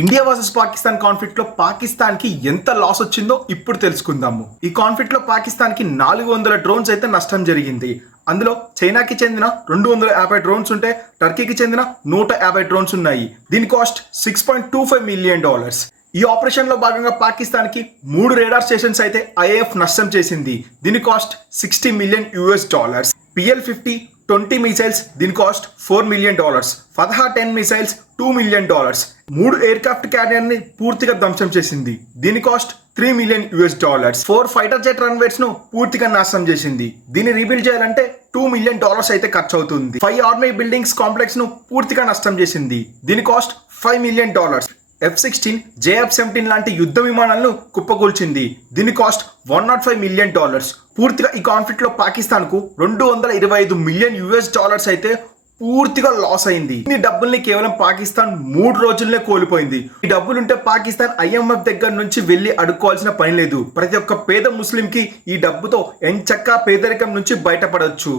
India versus Pakistan conflict లో పాకిస్తాన్ కి ఎంత లాస్ వచ్చిందో ఇప్పుడు తెలుసుకుందాము. ఈ కాన్ఫ్లిక్ట్ లో పాకిస్తాన్ కి 400 డ్రోన్స్ అయితే నష్టం జరిగింది. అందులో చైనాకి చెందిన 250 డ్రోన్స్ ఉంటే టర్కీకి చెందిన 150 డ్రోన్స్ ఉన్నాయి. దీని కాస్ట్ $6.25 మిలియన్. ఈ ఆపరేషన్ లో భాగంగా పాకిస్తాన్ కి 3 రేడార్ స్టేషన్స్ అయితే ఐఏఎఫ్ నష్టం చేసింది. దీని కాస్ట్ $60 మిలియన్. PL-50 20 మిసైల్స్ దీని cost $4 million. Fatah 10 missiles $2 million. 3 aircraft carrier ని పూర్తిగా ధ్వంసం చేసింది. దీని cost $3 million. 4 fighter jet runways ను పూర్తిగా నాశనం చేసింది. దీన్ని రీబిల్డ్ చేయాలంటే $2 మిలియన్ అయితే ఖర్చు అవుతుంది. 5 ఆర్మీ బిల్డింగ్స్ కాంప్లెక్స్ ను పూర్తిగా నష్టం చేసింది. దీని కాస్ట్ $5 మిలియన్. F-16 JF-17 లాంటి యుద్ధ విమానాలను కుప్పకూల్చింది. దీని కాస్ట్ $105 మిలియన్. పూర్తిగా ఈ కాన్ఫ్లిక్ట్ లో పాకిస్తాన్ కు $225 మిలియన్ అయితే పూర్తిగా లాస్ అయింది. ఈ డబ్బుల్ని కేవలం పాకిస్తాన్ 3 రోజుల్లోనే కోల్పోయింది. ఈ డబ్బులుంటే పాకిస్తాన్ IMF దగ్గర నుంచి వెళ్లి అడుక్కోవాల్సిన పని లేదు. ప్రతి ఒక్క పేద ముస్లింకి ఈ డబ్బుతో ఎంచక్కా పేదరికం నుంచి బయటపడవచ్చు.